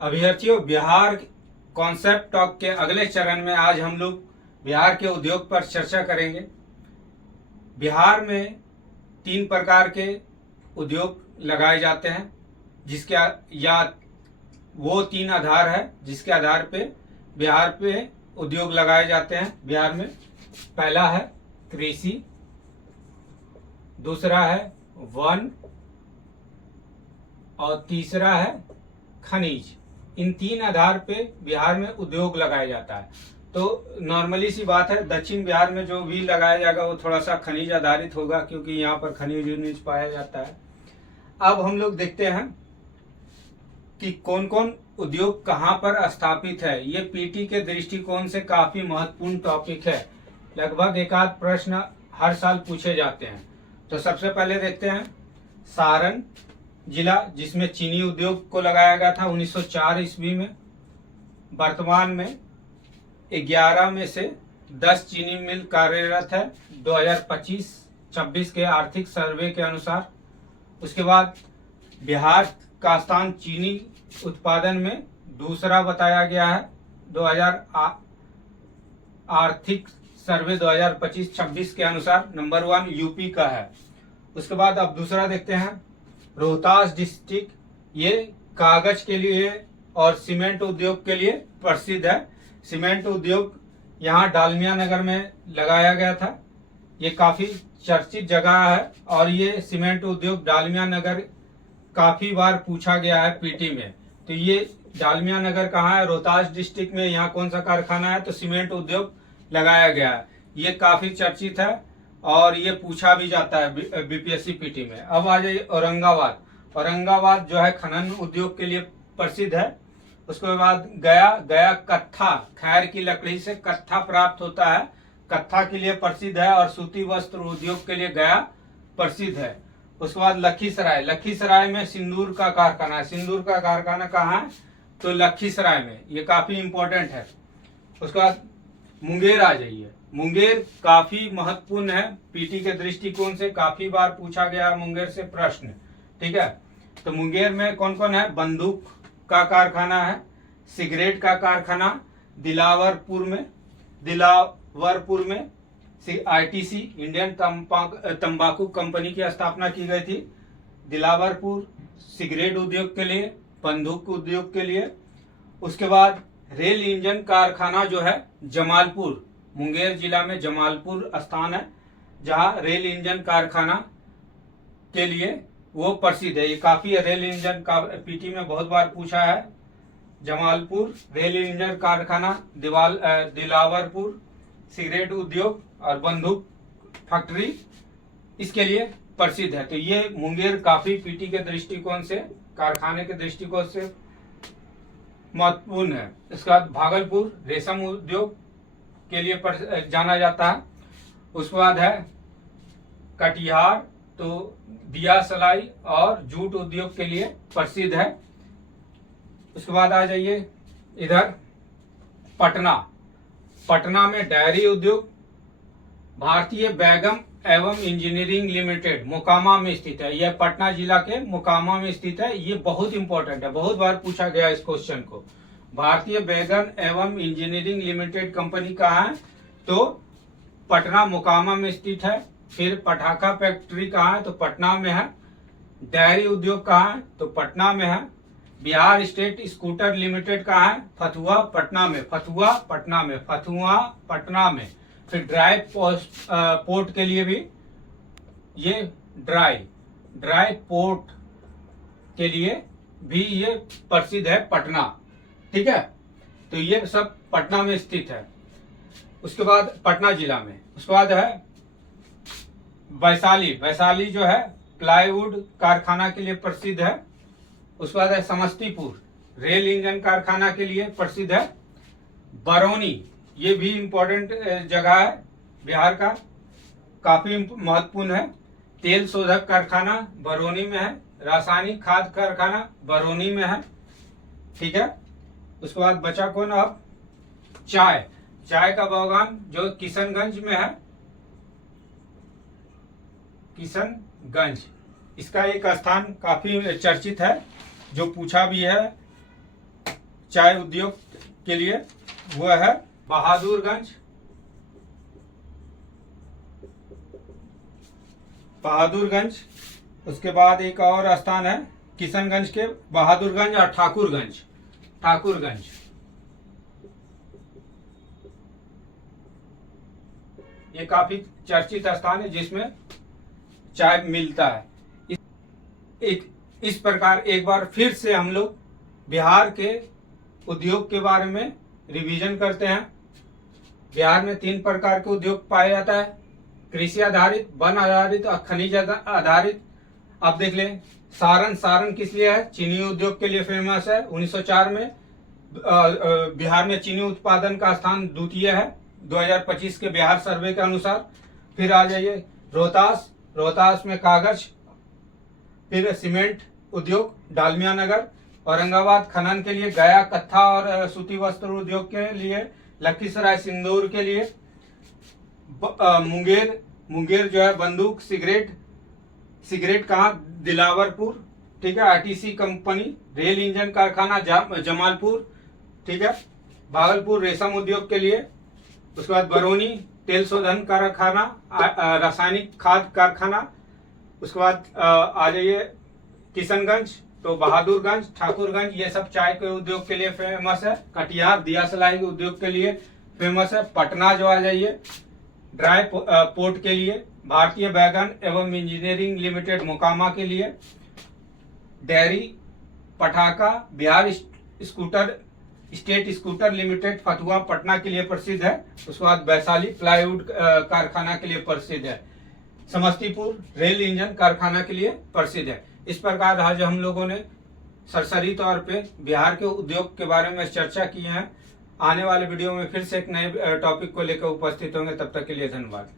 अभ्यर्थियों, Bihar concept talk के अगले चरण में आज हम लोग बिहार के उद्योग पर चर्चा करेंगे। बिहार में 3 प्रकार के उद्योग लगाए जाते हैं, जिसके या वो 3 आधार है जिसके आधार पे बिहार पे उद्योग लगाए जाते हैं। बिहार में पहला है कृषि, दूसरा है वन और तीसरा है खनिज। इन 3 आधार पे बिहार में उद्योग लगाया जाता है। तो नॉर्मली सी बात है, दक्षिण बिहार में जो भी लगाया जाएगा वो थोड़ा सा खनिज आधारित होगा, क्योंकि यहाँ पर खनिज पाया जाता है। अब हम लोग देखते हैं कि कौन कौन उद्योग कहाँ पर स्थापित है। ये पीटी के दृष्टिकोण से काफी महत्वपूर्ण टॉपिक है। लगभग एक आध प्रश्न हर साल पूछे जाते हैं। तो सबसे पहले देखते हैं सारण जिला, जिसमें चीनी उद्योग को लगाया गया था 1904 ईस्वी में। वर्तमान में 11 में से 10 चीनी मिल कार्यरत है 2025-26 के आर्थिक सर्वे के अनुसार। उसके बाद बिहार का स्थान चीनी उत्पादन में दूसरा बताया गया है 2000 आर्थिक सर्वे 2025-26 के अनुसार। नंबर 1 यूपी का है। उसके बाद अब दूसरा देखते हैं रोहतास डिस्ट्रिक्ट। ये कागज के लिए और सीमेंट उद्योग के लिए प्रसिद्ध है। सीमेंट उद्योग यहाँ डालमिया नगर में लगाया गया था। ये काफी चर्चित जगह है और ये सीमेंट उद्योग डालमिया नगर काफी बार पूछा गया है पीटी में। तो ये डालमिया नगर कहाँ है? रोहतास डिस्ट्रिक्ट में। यहाँ कौन सा कारखाना है? तो सीमेंट उद्योग लगाया गया है। ये काफी चर्चित है और ये पूछा भी जाता है बीपीएससी पीटी में। अब आ जाइए औरंगाबाद। औरंगाबाद जो है खनन उद्योग के लिए प्रसिद्ध है। उसके बाद गया कत्था, खैर की लकड़ी से कत्था प्राप्त होता है, कत्था के लिए प्रसिद्ध है। और सूती वस्त्र उद्योग के लिए गया प्रसिद्ध है। उसके बाद लखीसराय। लखीसराय में सिंदूर का कारखाना है। सिंदूर का कारखाना कहाँ है? तो लखीसराय में। ये काफी इंपॉर्टेंट है। उसके बाद मुंगेर आ जाइए। मुंगेर काफी महत्वपूर्ण है पीटी के दृष्टिकोण से। काफी बार पूछा गया मुंगेर से प्रश्न। ठीक है, तो मुंगेर में कौन कौन है? बंदूक का कारखाना है, सिगरेट का कारखाना दिलावरपुर में आईटीसी इंडियन तंबाकू कंपनी की स्थापना की गई थी दिलावरपुर, सिगरेट उद्योग के लिए, बंदूक उद्योग के लिए। उसके बाद रेल इंजन कारखाना जो है जमालपुर, मुंगेर जिला में जमालपुर स्थान है जहां रेल इंजन कारखाना के लिए वो प्रसिद्ध है। ये काफी रेल इंजन का पीटी में बहुत बार पूछा है। जमालपुर रेल इंजन कारखाना, दिलावरपुर सिगरेट उद्योग और बंदूक फैक्ट्री इसके लिए प्रसिद्ध है। तो ये मुंगेर काफी पीटी के दृष्टिकोण से, कारखाने के दृष्टिकोण से महत्वपूर्ण है। इसके बाद भागलपुर रेशम उद्योग के लिए जाना जाता है। उसके बाद है कटिहार, तो दिया सलाई और जूट उद्योग के लिए प्रसिद्ध है। उसके बाद आ जाइए इधर पटना। पटना में डेयरी उद्योग भारतीय बैगम एवं इंजीनियरिंग लिमिटेड मोकामा में स्थित है। यह पटना जिला के मोकामा में स्थित है। ये बहुत इंपॉर्टेंट है, बहुत बार पूछा गया इस क्वेश्चन को। भारतीय बैगन एवं इंजीनियरिंग लिमिटेड कंपनी कहाँ है? तो पटना मोकामा में स्थित है। फिर पटाखा फैक्ट्री कहाँ है? तो पटना में है। डेयरी उद्योग कहाँ है? तो पटना में है। बिहार स्टेट स्कूटर लिमिटेड कहाँ है? फतुहा पटना में। फतुहा पटना में। फिर ड्राई पोर्ट के लिए भी, ये ड्राई पोर्ट के लिए भी ये प्रसिद्ध है पटना। ठीक है, तो ये सब पटना में स्थित है। उसके बाद पटना जिला में। उसके बाद है वैशाली। वैशाली जो है प्लाईवुड कारखाना के लिए प्रसिद्ध है। उसके बाद है समस्तीपुर, रेल इंजन कारखाना के लिए प्रसिद्ध है। बरौनी, ये भी इंपॉर्टेंट जगह है बिहार का, काफी महत्वपूर्ण है। तेल शोधक कारखाना बरौनी में है। रासायनिक खाद कारखाना बरौनी में है। ठीक है, उसके बाद बचा कौन? अब चाय का बागान जो किशनगंज में है, किशनगंज। इसका एक स्थान काफी चर्चित है, जो पूछा भी है चाय उद्योग के लिए वो है बहादुरगंज। उसके बाद एक और स्थान है किशनगंज के बहादुरगंज और ठाकुरगंज। ये काफी चर्चित स्थान है जिसमें चाय मिलता है। इस प्रकार एक बार फिर से हम लोग बिहार के उद्योग के बारे में रिवीजन करते हैं। बिहार में 3 प्रकार के उद्योग पाए जाता है, कृषि आधारित, वन आधारित और खनिज आधारित। आप देख लें, सारण किस लिए है? चीनी उद्योग के लिए फेमस है। 1904 में बिहार में चीनी उत्पादन का स्थान द्वितीय है 2025 के बिहार सर्वे के अनुसार। फिर आ जाइए रोहतास में कागज, फिर सीमेंट उद्योग डालमिया नगर। औरंगाबाद खनन के लिए, गया कत्था और सूती वस्त्र उद्योग के लिए, लखीसराय सिंदूर के लिए, मुंगेर जो है बंदूक सिगरेट कहाँ? दिलावरपुर, ठीक है। आरटीसी कंपनी, रेल इंजन कारखाना जमालपुर, ठीक है। भागलपुर रेशम उद्योग के लिए। उसके बाद बरौनी तेल शोधन कारखाना, रासायनिक खाद कारखाना। उसके बाद आ जाइए किशनगंज, तो बहादुरगंज, ठाकुरगंज, ये सब चाय के उद्योग के लिए फेमस है। कटिहार दिया सलाई के उद्योग के लिए फेमस है। पटना जो आ जाइए ड्राई पोर्ट के लिए। भारतीय बैगन एवं इंजीनियरिंग लिमिटेड मोकामा के लिए। डेयरी पटाखा Bihar state scooter limited Fatuha Patna के लिए प्रसिद्ध है। उसके बाद वैशाली प्लाईवुड कारखाना के लिए प्रसिद्ध है। समस्तीपुर रेल इंजन कारखाना के लिए प्रसिद्ध है। इस प्रकार आज हम लोगों ने सरसरी तौर पे बिहार के उद्योग के बारे में चर्चा की है। आने वाले वीडियो में फिर से एक नए टॉपिक को लेकर उपस्थित होंगे। तब तक के लिए धन्यवाद।